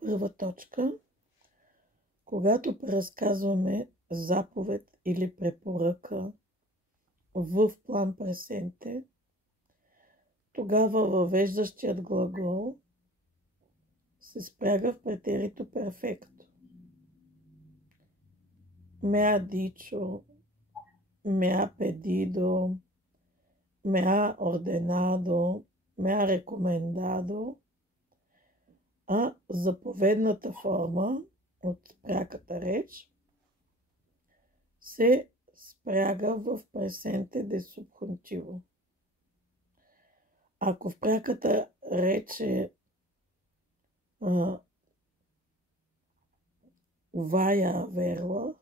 Първа точка. Когато преразказваме заповед или препоръка в план пресенте, тогава въвеждащият глагол се спряга в претерито перфекто. Me ha dicho, me ha pedido, me ha ordenado, me ha recomendado, а заповедната форма от пряката реч се спряга в пресенте де субхунтиво. Ако в пряката реч е вая верла,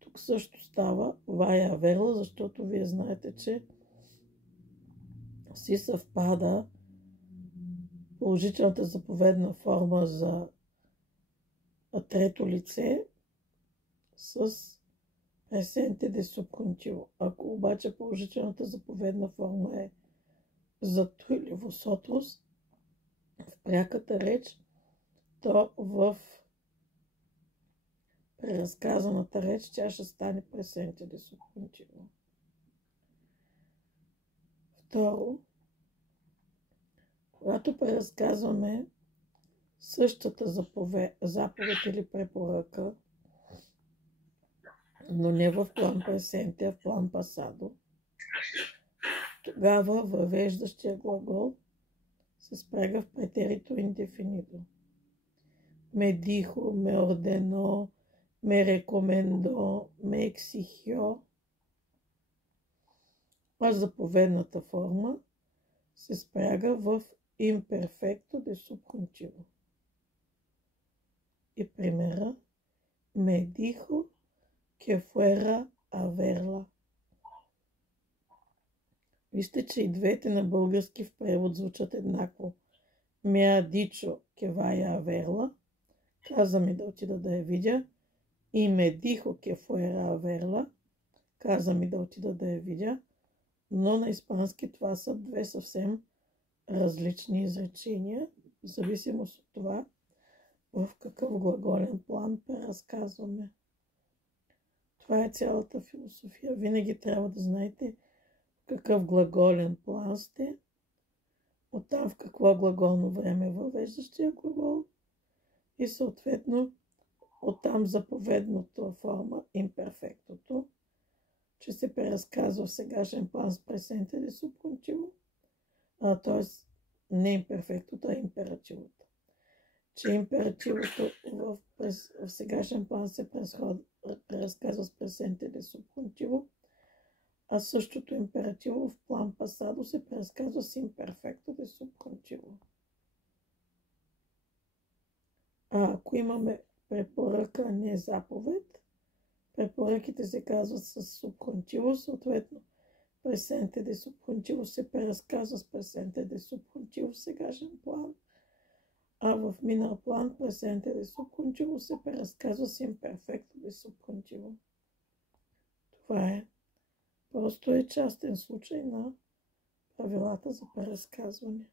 тук също става вая верла, защото вие знаете, че си съвпада положителната заповедна форма за трето лице с пресенте де субхунтиво. Ако обаче положителната заповедна форма е за ту или восотрос в пряката реч, то в преразказаната реч тя ще стане пресенте де субхунтиво. Второ, когато преразказваме същата заповед или препоръка, но не в план пресенте, а в план пасадо, тогава въвеждащия глагол се спряга в претерито индефинидо. Me dijo, me ordenó, me recomendó, me exigió. А заповедната форма се спряга в имперфекто де субхунтиво. И примера: me dijo que fuera a verla. Вижте, че и двете на български в превод звучат еднакво. Me ha dicho que vaya a verla. Каза ми да отида да я видя. И me dijo que fuera a verla. Каза ми да отида да я видя. Но на испански това са две съвсем различни изречения, в зависимост от това в какъв глаголен план преразказваме. Това е цялата философия. Винаги трябва да знаете в какъв глаголен план сте, оттам в какво глаголно време въвеждащия глагол и съответно оттам заповедната форма, имперфектото, че се преразказва в сегашен план с пресенте де субхунтиво, т.е. не имперфектото, а императивото. Че императивото в сегашен план се преразказва с пресенте де субхунтиво, а същото императиво в план пасадо се преразказва с имперфекто де субхунтиво. А ако имаме препоръка, а не заповед, препоръките се казват с субхунтиво, съответно пресенте де субхунтиво се преразказва с пресенте де субхунтиво в сегашен план, а в минал план пресенте де субхунтиво се преразказва с имперфекто де субхунтиво. Това е. Просто е частен случай на правилата за преразказване.